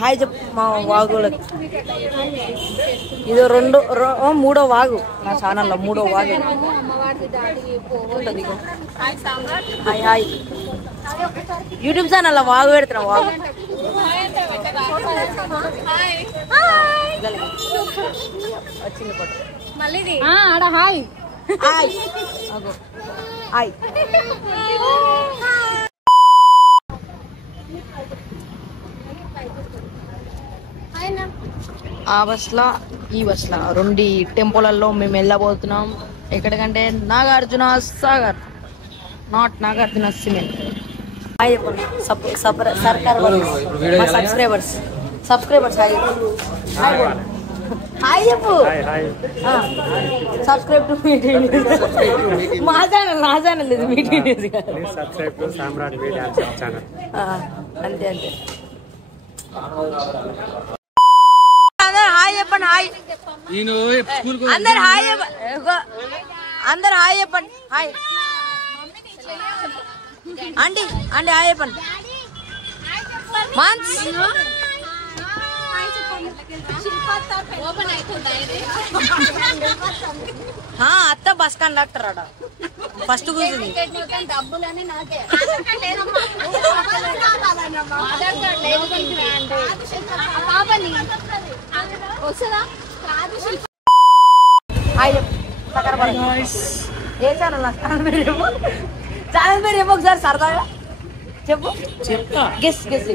Hi చెప్పు మా వాగులకు. ఇది మూడో వాగు నా ఛానల్లో, మూడో వాగు. హాయ్ హాయ్ యూట్యూబ్ ఛానల్లో వాగు పెడుతున్నా. వాగు వచ్చింది హాయ్ హాయ్ హాయ్. ఆ బస్లా ఈ బస్లా రెండు టెంపోలలో మేము వెళ్ళబోతున్నాం. ఎక్కడికంటే Nagarjuna Sagar, not Nagarjuna cement. Hi చెప్పండి సర్కార్ సబ్స్క్రైబర్స్ హాయ్ చెప్పు. Subscribe to media news. మా ఛానల్ నా ఛానల్ ఇది మీడియా న్యూస్. అంతే అంతే. హాయ్ చెప్పండి. హాయ్ అందరు హాయ్ అందరు హాయ్ చెప్పండి. హాయ్ అండి అండి హాయ్ చెప్పండి. మాన్స్ అత్త బస్ కండక్టర్ అడ ఫస్ట్ కూర్చుంది. ఏ ఛానల్ ఛానల్ పేరు ఏమో ఒకసారి సరదాగా చెప్పు. Guess guess.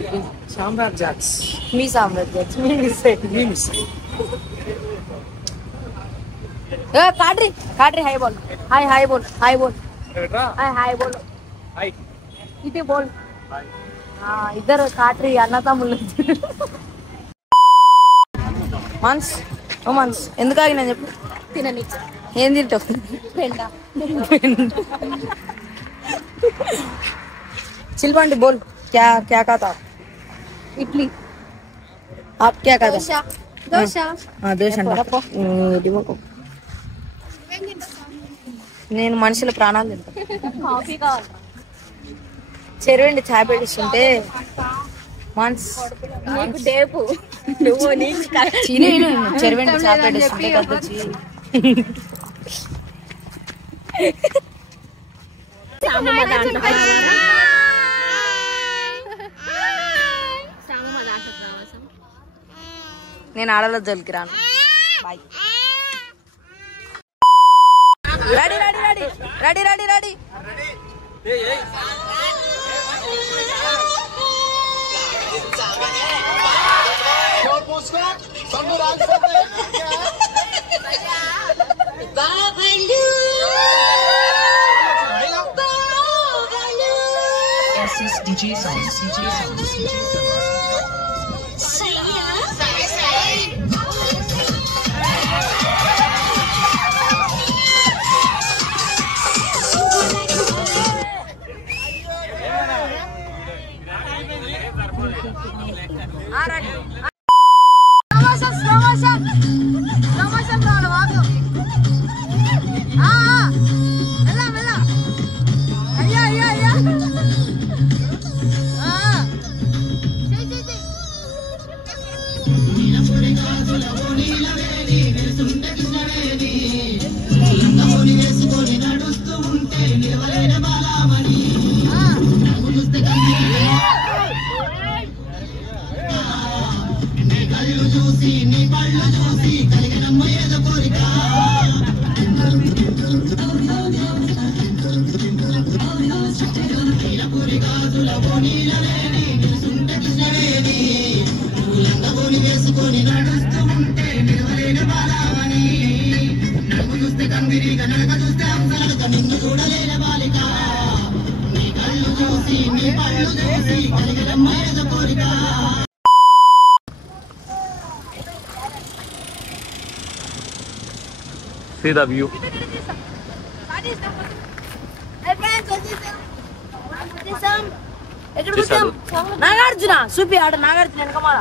సామ్రాట్ జాక్స్. మీ సామ్రాట్ జాక్స్. మీ మిస్ కాట్రీ కాట్రీ హాయ్ బోల్. హాయ్ హాయ్ బోల్. హాయ్ బోల్. హాయ్ బోల్. ఇదే బోల్. ఇద్దరు కాట్రీ అన్న తమ్ముళ్ళు. మన్స్ ఓ మన్స్ ఎందుకు ఆగినా చెప్పు. తినని ఏం తింటావు? चिलबंडी बोल क्या क्या खाता? इडली. आप क्या खाता? दोशा. हाँ दोशा. నేను మనుషుల ప్రాణాలు తింటా. కాఫీ కావాలి. చెరువండి చాయ్ పెట్టిస్తుంటే మన్స్ డేపు నువ్వు చెరువండి చాయ్ పెట్టిస్తుంటే కదొచ్చి నేను ఆడలో జోలికి రాను. Bye. Ready ready ready ready ready ready. DJ songs. See the view. Nagarjuna చూపి ఆడ నాగార్జున వెనకమాల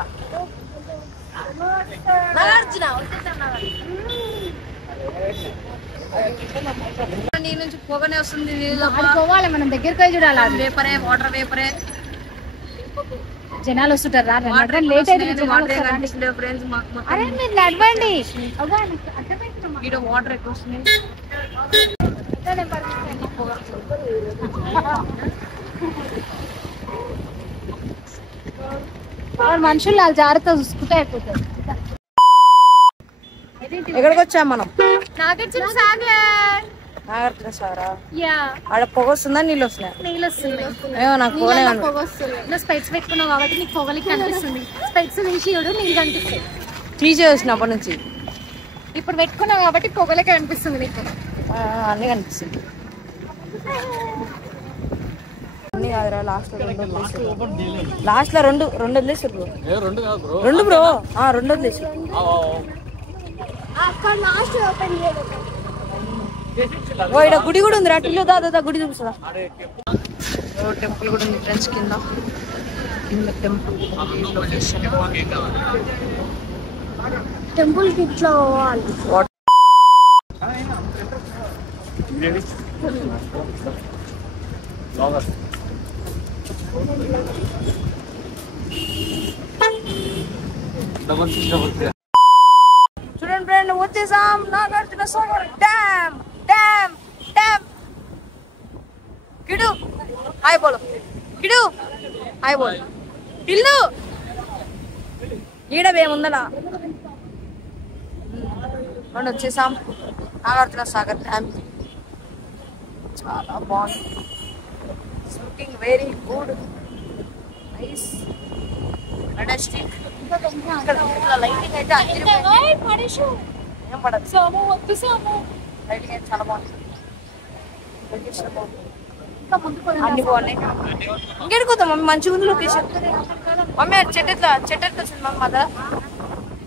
నాగార్జున నుంచి పొగనే వస్తుంది. పోవాలి మనం దగ్గరికి చూడాలి. వేపరే వాటర్ వేపరే జనాలు వస్తుంటారు లేట్ అయితే అరే మీరు నడవండి వాటర్ ఎక్కువ వస్తున్నాయి. మనుషులు వాళ్ళు జాగ్రత్త చూసుకుంటే అయిపోతారు. ఎక్కడికి వచ్చాం మనం? నాగార్జున సాగర్. నాగార్జున సాగరా? యా. ఆడ పొగ వస్తుందా నీళ్ళు వస్తున్నాయి? నీళ్ళు వస్తుంది. ఏమో నాకు పోలే. పొగ వస్తుంది. నువ్వు స్పెట్స్ పెట్టుకున్నావు కాబట్టి నీకు పొగలికి కనిపిస్తుంది. స్పెట్స్ తీసి నీళ్ళు కనిపిస్తాయి. తీసేసినప్పటి నుంచి ఇప్పుడు పెట్టుకున్నావు కాబట్టి పొగలకి కనిపిస్తుంది నీకు. అన్నీ కనిపిస్తుంది. అన్ని కాదురా, లాస్ట్ లో రెండు వదిలేసారు బ్రో. రెండు బ్రో, రెండు వదిలేసారు. ఇక్కడ గుడి కూడా ఉంది. టిల్లు దాదా గుడి చూపిస్తుందా? టెంపుల్ కూడా ఉంది ఫ్రెండ్స్. కింద టెంపుల్ టెంపుల్ కి ఇట్లా పోవాలి. చూడండి ఫ్రెండ్, వచ్చేసాం Nagarjuna Sagar dam. Dam dam కిడు హాయ్ బోలో. కిడు హాయ్ బోల్. ఇల్లు ఈడవేముందలా. మనం వచ్చేసాం నాగార్జున సాగర్ డ్యామ్. చాలా బాగుంది. Looking very good, nice, majestic. Lighting అయితే ఏం పడదు. లైటింగ్ అయితే చాలా బాగుంది. అన్ని బాగున్నాయి. ఇంకెడుకుతాం మమ్మీ, మంచిగా ఉంది లొకేషన్. మమ్మీ అది చెట్టు ఎట్లా వచ్చింది మమ్మీ? మద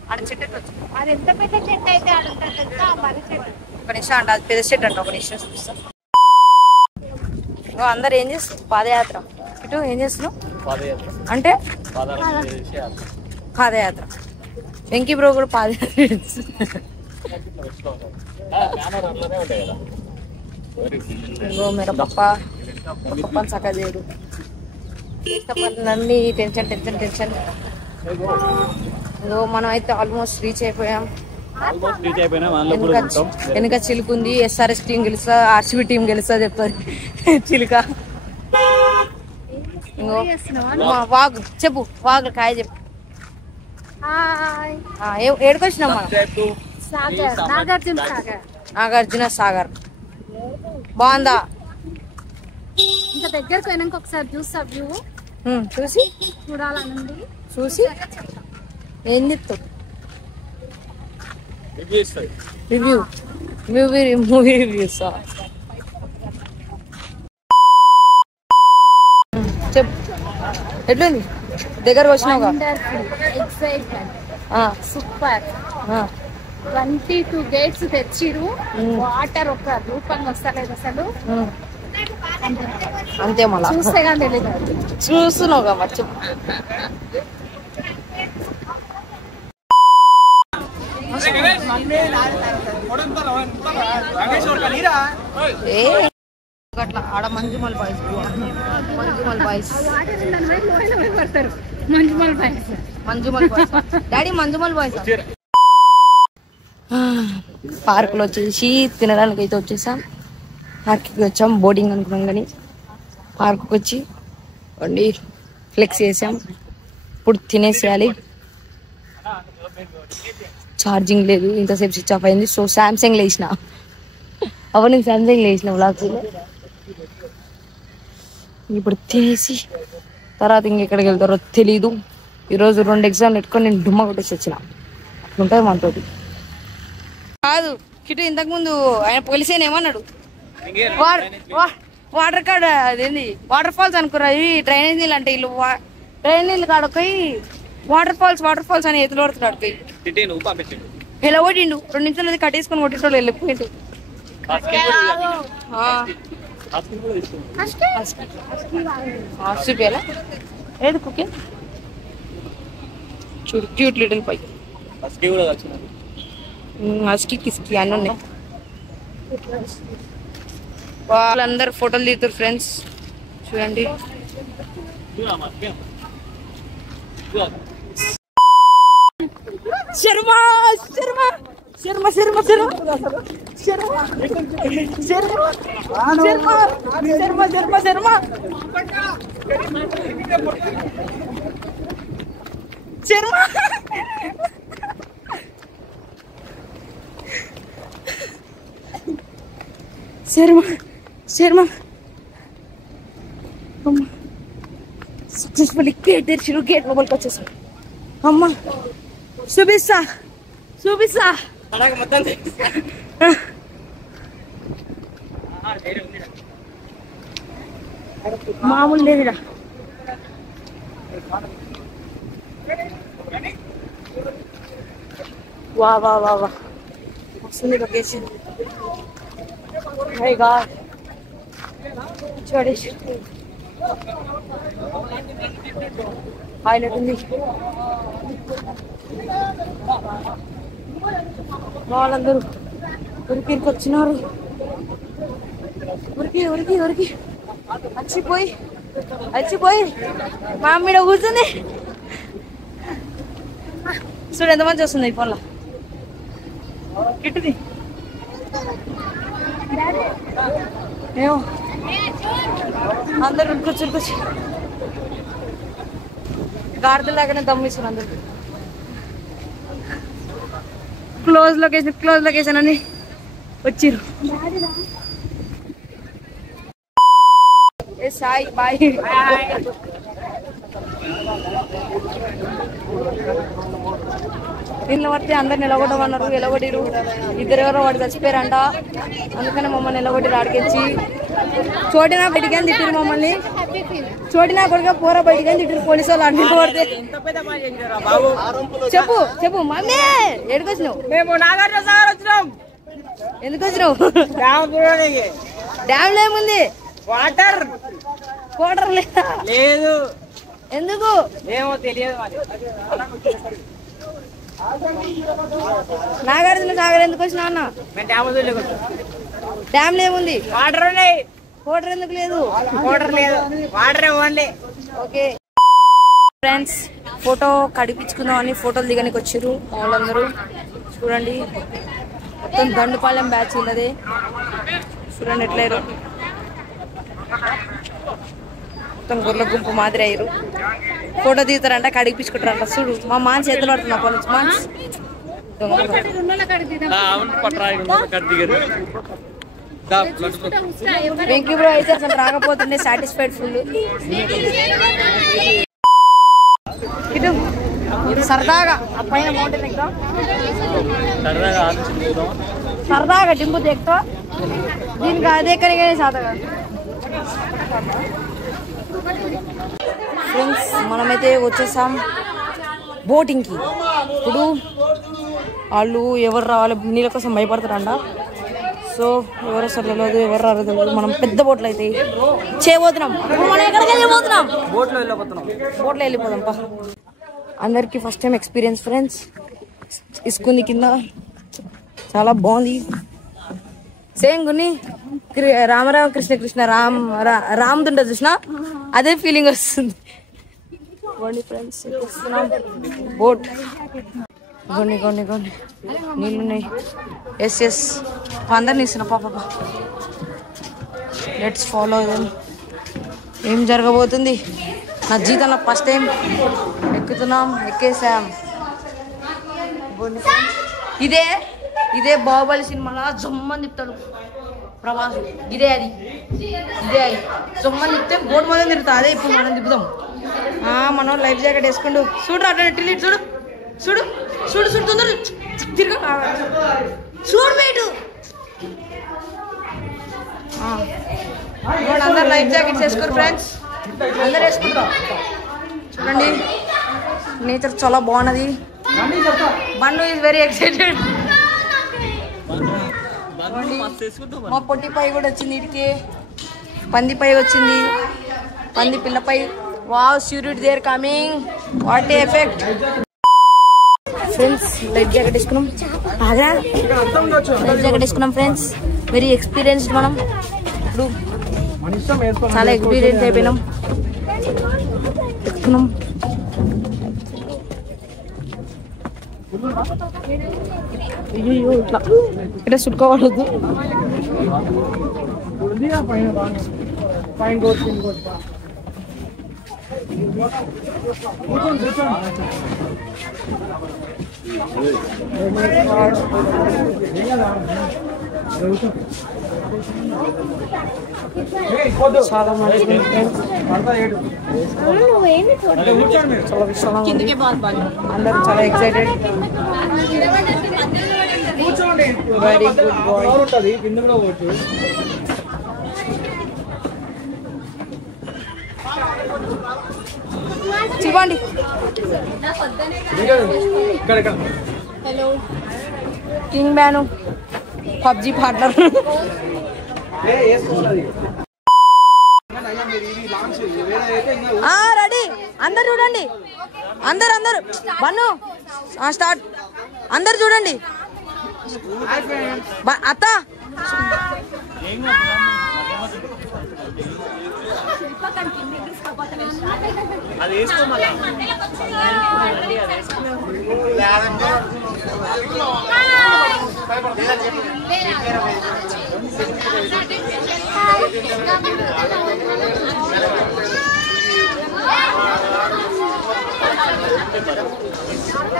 ఆడ చెట్టు ఎట్లా వచ్చింది? అది ఎంత పెద్ద చెట్టు అయితే ఒక నిమిషం అంట, అది పెద్ద చెట్టు అంట. ఒక నిమిషం చూపిస్తా. అందరు ఏం చేస్తారు? పాదయాత్ర. ఇటు ఏం చేస్తున్నావు అంటే? పాదయాత్ర. వెంకీ బ్రో కూడా పాదయాత్ర. పప్పని చక్కగా చేయడు. పనులన్నీ టెన్షన్ టెన్షన్ టెన్షన్. మనం అయితే ఆల్మోస్ట్ రీచ్ అయిపోయాం. వెనుక చిలుకుంది. SRS టీం గెలుస్తా, RCB టీం గెలుస్తా చెప్తారు చిలుక. వాగు చెప్పు, వాగు కాయ చెప్పు. ఏడుకొచ్చినాం మనం? నాగార్జున సాగర్. నాగార్జున సాగర్ బాగుందా? ఇంకా దగ్గరకు పోయినాక ఒకసారి చూస్తా వ్యూ. చూసి చూడాలనుంది. చూసి ఏం చెప్తావు? రివ్యూ మూవీ రివ్యూస్ చెప్పు. ఎట్లుంది? దగ్గరకు వచ్చినావుగా. సూపర్. 22 గేట్స్ తెచ్చిరు. వాటర్ ఒక రూపంగా వస్తలేదు అసలు. అంతే మళ్ళా చూస్తే కానీ తెలియదు. చూస్తున్నావుగా మరి చెప్పు. అట్లా ఆడ Manjummel boys. Manjummel boys daddy, Manjummel boys. పార్కులో వచ్చేసి తినడానికి అయితే వచ్చేసాం. పార్క్కి వచ్చాం, బోటింగ్ అనుకున్నాం కానీ పార్క్కి వచ్చి వండి ఫ్లెక్స్ చేసాం. ఇప్పుడు తినేసేయాలి. ఛార్జింగ్ లేదు, ఇంతసేపు స్విచ్ ఆఫ్ అయింది. సో శాంసంగ్ లేచిన. అప్పుడు నేను శాంసంగ్ లేచిన వ్లాగ్స్. ఇప్పుడు తినేసి తర్వాత ఇంకెక్కడికి వెళ్తారో తెలీదు. ఈరోజు 2 ఎగ్జామ్లు పెట్టుకొని నేను డుమ్మ కొట్టేసి వచ్చిన. అట్లుంటుంది మనతో. కాదు కిటు, ఇంతకుముందు ఆయన పోలీసేనేమన్నాడు, వాటర్ కాడ అదేంది వాటర్ ఫాల్స్ అనుకురా, ఇవి డ్రైనేజ్ నీళ్ళు అంటే వీళ్ళు డ్రైనేజ్ నీళ్ళు కాడపోయి వాటర్ ఫాల్స్ అని ఎత్తులు పడుతున్నాడు. ఎలా కొట్టిండు 2 నిమిషాలు అది కట్టేసుకొని కొట్టేటోళ్ళు వెళ్ళిపోయిండు. చూపేలా ఏది కుకే చూడు, క్యూట్ లిటిల్ పై. అస్కి కిస్కి అన్నీ ఉన్నాయి. వాళ్ళందరూ ఫోటోలు దిగుతారు ఫ్రెండ్స్. చూడండి శర్మ శర్మ శర్మ శర్మ శర్మ శర్మ శర్మ శర్మ శర్మ శర్మ శర్మ శర్మ శర్మ సక్సెస్ఫుల్లీ గేట్ తెరిచిరు గేట్ లోపలికి వచ్చేసాం అమ్మ చూపిస్తా చూపిస్తా మామూలు లేదురా వా వా వా వా వస్తుంది లొకేషన్ చూడేసి హైలైట్ ఉంది వాళ్ళందరూ ఉరికి వచ్చినారు ఉరికి ఉరికి ఉరికి వచ్చిపోయి మా మీద కూర్చుంది చూడు ఎంతమంది వస్తుంది ఈ పొల్ల కిట్టుది ఏమో అందరు ఉరుకొచ్చి గాడిదలాగానే దమ్మిస్తున్నారు అందరు క్లోజ్ లొకేషన్ అని వచ్చిర్రు ఏ సాయి బాయ్ దీనిలో పడితే అందరు నిలబడమన్నారు నిలబడిరు ఇద్దరెవరో వాడు చచ్చిపోయారంట అందుకని మమ్మల్ని నిలబడి ఆడికించి చోటినా బయటికి అని తిట్టిరు మమ్మల్ని చోటినా కొడుగా పోరా బయటికి అని తిట్టిరు పోలీసు వాళ్ళు అడ్డు పడితే చెప్పు చెప్పు మమ్మీ ఎక్కడికి వచ్చినావు ఎందుకు వచ్చినావు డ్యామ్ లో ఏముంది వాటర్ లేదా లేదు ఎందుకు ఏమో తెలియదు నాగార్జున సాగర్ ఎందుకు వచ్చినావు అన్న డ్యామ్ లో ఏముంది వాటర్ ఎందుకు లేదు ఓకే ఫ్రెండ్స్ ఫోటో కడిపించుకుందాం అని ఫోటోలు దిగడానికి వచ్చారు వాళ్ళందరూ చూడండి మొత్తం దండుపాలెం బ్యాచ్ ఉన్నది చూడండి ఎట్లేరు మొత్తం గొర్రెల గుంపు మాదిరి అయ్యారు ఫోటో దిగుతారంట కడిపించుకుంటారంట చూడు మా మాన్ చేతులు పడుతుంది అప్పటి నుంచి మాన్స్ వెంకీ బ్రో అయితే అసలు రాకపోతుండే సాటిస్ఫైడ్ ఫుల్ ఇటు సరదాగా ఆ పైన మౌంటైన్ ఎక్కువ సరదాగా డింపు ఎక్కువ దీనికి అదే కరిగే సాధగా ఫ్రెండ్స్ మనమైతే వచ్చేసాం బోటింగ్కి ఇప్పుడు వాళ్ళు ఎవరు రావాలి నీళ్ళ కోసం భయపడతారంట సో ఎవరు అసలు తెలియదు ఎవరు రాదు తెలియదు మనం పెద్ద బోట్లు అయితే చేయబోతున్నాం మనం ఎక్కడికి వెళ్ళిపోతున్నాం బోట్లో వెళ్ళిపోదాం పా అందరికీ ఫస్ట్ టైం ఎక్స్పీరియన్స్ ఫ్రెండ్స్ ఇసుకుంది కింద చాలా బాగుంది సేమ్ గుని రామరామ కృష్ణ రామ్ది ఉంటుంది చూసిన అదే ఫీలింగ్ వస్తుంది ఫ్రెండ్స్ బోట్ కొన్ని నీళ్ళున్నాయి ఎస్ అందరిని ఇస్తున్నా పాప లెట్స్ ఫాలో ఏం జరగబోతుంది నా జీవితంలో ఫస్ట్ టైం ఎక్కేసాం ఇదే బాహుబలి సినిమాలో జమ్మని తిప్పుతాడు ప్రభాస్ ఇదే అది జమ్మని తిప్పితే బోట్ మొదలు తిరుగుతా అదే ఇప్పుడు మనం తిప్పుదాం మనం లైఫ్ జాకెట్ వేసుకుంటూ చూడు అట్లా టిల్లి చూడు తొందర తిరగ చూడు మేటు అందరు లైఫ్ జాకెట్స్ వేసుకోరు ఫ్రెండ్స్ అందరు వేసుకుంటారు చూడండి నేచర్ చాలా బాగున్నది బండు ఈజ్ వెరీ ఎక్సైటెడ్ మా పొట్టి పై కూడా వచ్చింది వీటికి పంది పై వచ్చింది పంది పిల్లపై వావ్ సూర్యుడు there coming what effect friends life jacket వేసుకున్నాం లైఫ్ జాకెట్ వేసుకున్నాం ఫ్రెండ్స్ వెరీ ఎక్స్పీరియన్స్డ్ మనం ఇప్పుడు చాలా ఎక్స్పీరియన్స్ అయిపోయినాం ఎక్కుతున్నాం అయ్యో ఇట్లా ఇట్లా చుట్టుకోవడదు. చాలా మంది అందరూ చాలా ఎక్సైటెడ్. Very good boy. చివండి. Hello king man PUBG partner. Ready అందరు చూడండి. అందరు బన్ను స్టార్ట్. అందరు చూడండి. అత్త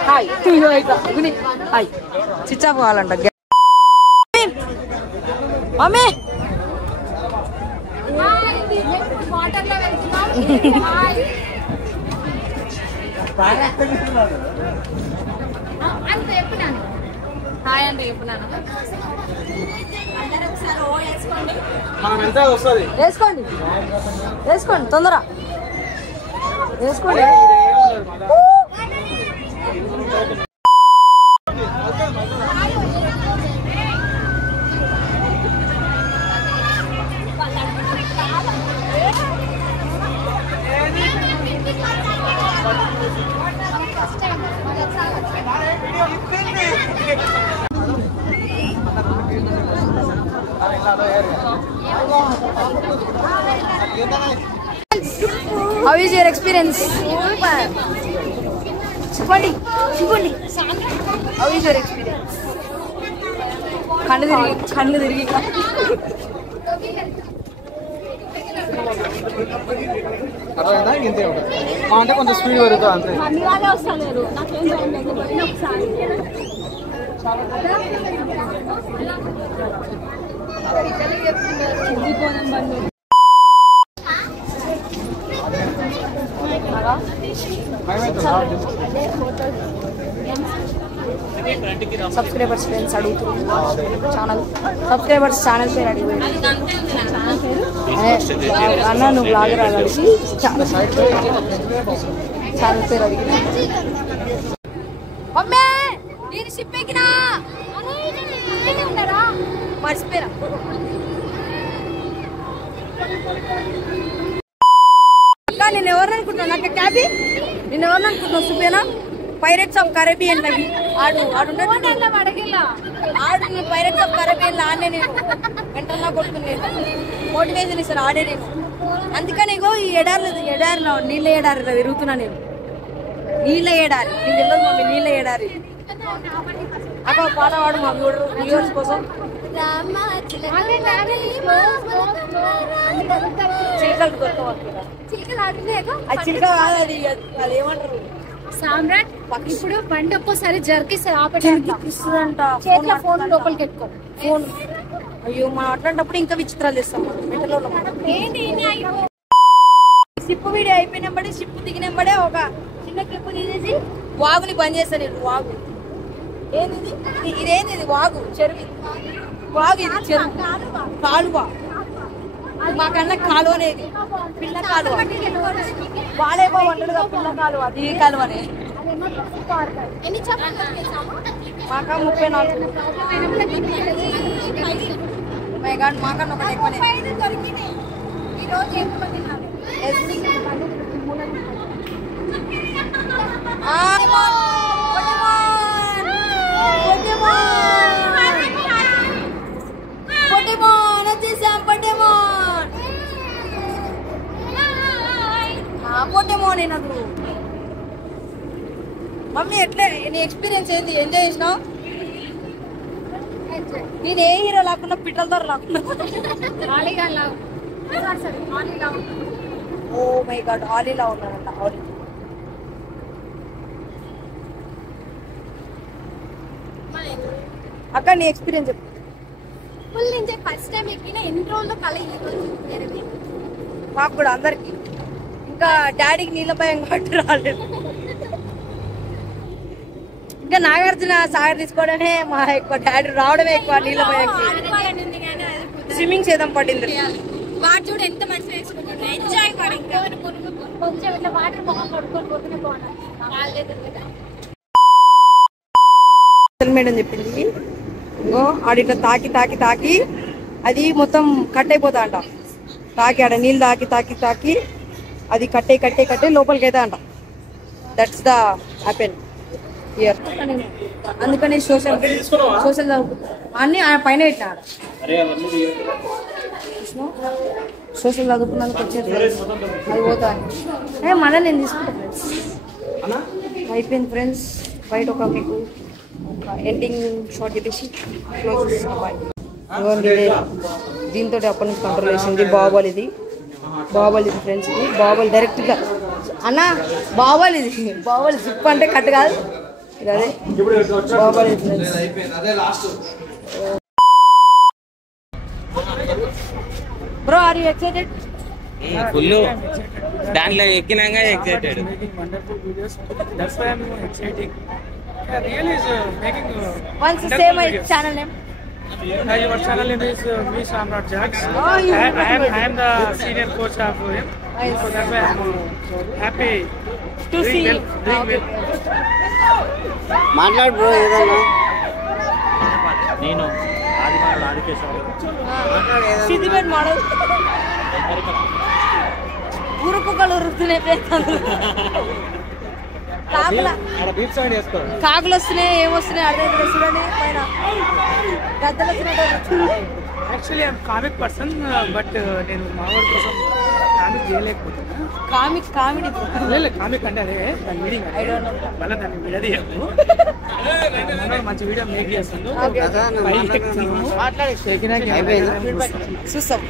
హాయ్ హాయ్ చిచ్చా పోవాలంట మమ్మీ. వేసుకోండి వేసుకోండి తొందర వేసుకోండి. How is your experience? చెప్పండి. How is your experience? కళ్ళు తిరిగి అంటే కొంచెం స్పీడ్ పెరుగుతుంది అంతే. సబ్స్క్రైబర్స్ ఫ్రెండ్స్ అడుగుతున్నారు. సబ్స్క్రైబర్స్ ఛానల్ పేరు అడిగి అన్న నువ్వు బ్లాగర్ అడిగి ఛానల్ పేరు అడిగి మర్చిపోయారా. నేను ఎవరిని అనుకుంటున్నా నాకు క్యాబీ నేను ఎవరిని అనుకుంటున్నా సుపేనా పైరెట్స్ ఆఫ్ కరేబియన్ లవి ఆడు పైరెట్స్ ఆఫ్ కరేబియన్ ఆడే నేను వెంటనే కొడుతున్నాను మోటివేషన్ ఇస్తాను ఆడే నేను. అందుకని ఇగో ఈ ఎడారిలో నీళ్ళ ఎడారిలో తిరుగుతున్నా నేను. నీళ్ళ ఎడారి నీకు తెలియదు మమ్మీ. నీళ్ళ ఎడారి అక్కడ పాట పాడు మా వ్యూవర్స్ కోసం. చిలకలు చిలక కాదు అది ఏమంటారు సామ్రాట్. ఇప్పుడు బండి ఒక్కోసారి జరికిస్తారు ఆపేటంట ఫోన్ లోపలికి పెట్టుకో ఫోన్. అయ్యో మనం అట్లాంటప్పుడు ఇంకా విచిత్రాలు చేస్తాం. షిప్ వీడియో అయిపోయినప్పుడే షిప్ దిగినప్పుడే ఒక చిన్న క్లిప్ తీసేసి వాగుని బంద్ చేస్తాను నేను. వాగు ఏంది ఇదేంది? ఇది వాగు చెరువు. వాగు ఇది చెరువు కాలువ. మాకన్నా కాలువ అనేది పిల్ల కాలువ. వాళ్ళే బాబు అంటాడుగా పిల్ల కాలువ అది ఈ కాలువనే. మాక 34 మాకన్నా ఒకటి ఎక్కువనే. పొట్టేమోన్ ఏనదు మమ్మీ ఎట్లా నీ ఎక్స్పీరియన్స్ ఏంది? ఎంజాయ్ చేసినావు? నేను ఏ హీరో లాకుండా పిట్టలతో లాకుండా ఓ మై గాడ్ ఆలీలా ఉన్నాడంట. ఆలీ అక్క నీ ఎక్స్పీరియన్స్ చెప్పు. Full enjoy. ఫస్ట్ టైం ఎక్కిన ఎన్ని రోజుల్లో కళ ఈ రోజు మాకు కూడా అందరికి. ఇంకా డాడీకి నీళ్ళ భయం కాబట్టి రాలేదు. ఇంకా నాగార్జున సాగర్ తీసుకోవడమే మా ఎక్కువ, డాడీ రావడమే ఎక్కువ నీళ్ళ భయం. స్విమ్మింగ్ చేద్దాం పడింది. వాడు చూడు ఎంత మంచిగా వేసుకుంటాడు. ఎంజాయ్ పడి కొంచెం ఇట్లా వాటర్ మొహం పడుకొని పోతూనే బాగుంటుంది. మేడం చెప్పింది ఇంకో ఆడిట్లా తాకి తాకి తాకి అది మొత్తం కట్ అయిపోతా అంట. తాకి ఆడ నీళ్ళు తాకి తాకి తాకి అది కట్టే లోపలికి అవుతా అంట. That's the happen here. అందుకని సోషల్ అన్ని ఆయన పైన పెట్టినాడు. సోషల్ చదువుకున్నందుకు వచ్చేది అది పోతా అని మళ్ళీ నేను తీసుకుంటాను ఫ్రెండ్స్. అయిపోయింది ఫ్రెండ్స్. బయట ఒక మీకు ఎండింగ్ షార్ట్ చెప్పేసి క్లోజ్ చేసిన. దీంతో అప్పటి నుంచి కంట్రోల్ చేసింది బాహుబలి. ఇది బాహుబలి ఫ్రెండ్స్. ఇది బాహుబలి డైరెక్ట్గా అన్న బాహుబలి. ఇది బాహుబలి జిప్ అంటే కట్ కాదు. ఇది అదే Baahubali friends. Bro are you excited? Full దాంట్లో ఎక్కినాక excited. Once say my channel name. Your channel name is me Samrat Jax. I am the senior coach of him. So that's why I am happy To see him. మాట్లాడు bro ఏదైనా. నేను Adikeshwara Siddipet model ఊరుకుక్కలు ఉరుకుతున్నాయి. కాకులు వస్తున్నాయి, ఏమొస్తున్నాయి అర్థం చూడండి. పైన గద్దలు వస్తున్నాయి. Actually I'm comic person, but నేను మావాడి కోసం కామిక్ చేయలేకపోతున్నా. కామెడీ లేదు కామిక్ అంటే అదే దాని మీనింగ్ మళ్ళీ దాన్ని విడదీయకు. మంచి వీడియో మేక్ చేస్తాను. చూస్తాం.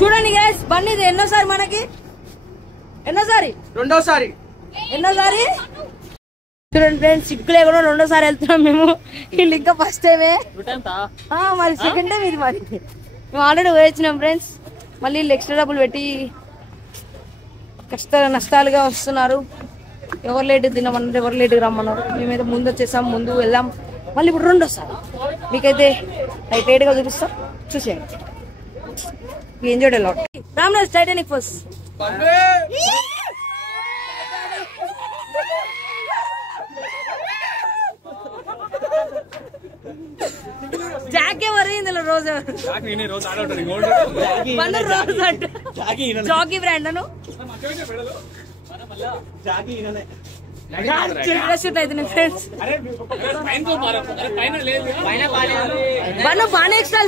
చూడండి గైస్, బండి ఇది ఎన్నోసారి మనకి ఎన్నోసారి చూడండి ఫ్రెండ్స్. సిగ్గులే కూడా రెండోసారి వెళ్తున్నాం మేము. వీళ్ళు ఇంకా ఫస్ట్ టైమే. మరి సెకండ్ టైం ఇది. మరి మేము ఆల్రెడీ వచ్చినాం ఫ్రెండ్స్. మళ్ళీ వీళ్ళు ఎక్స్ట్రా డబ్బులు పెట్టి నష్టాలుగా వస్తున్నారు. ఎవరు లేట్ తినమన్నారు, ఎవరు లేట్గా రమ్మన్నారు. మేమైతే ముందు వచ్చేసాం, ముందు వెళ్ళాం. మళ్ళీ ఇప్పుడు రెండోసారి మీకైతే లైట్గా చూపిస్తాం, చూసేయండి. Enjoy lot. Ramraj Titanic first. Jockey ఎవరు ఇందులో? రోజు జాకీ బ్రాండ్ అను షూట్ అవుతుంది ఫ్రెండ్స్. బాగా ఎక్స్ట్రా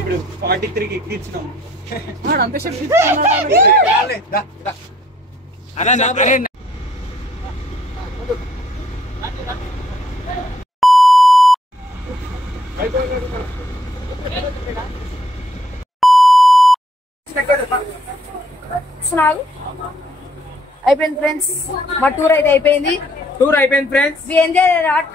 ఇప్పుడు 43కి ఎక్కించినాం. అయిపోయింది ఫ్రెండ్స్. మా టూర్ అయితే అయిపోయింది. Friends. We enjoyed a lot.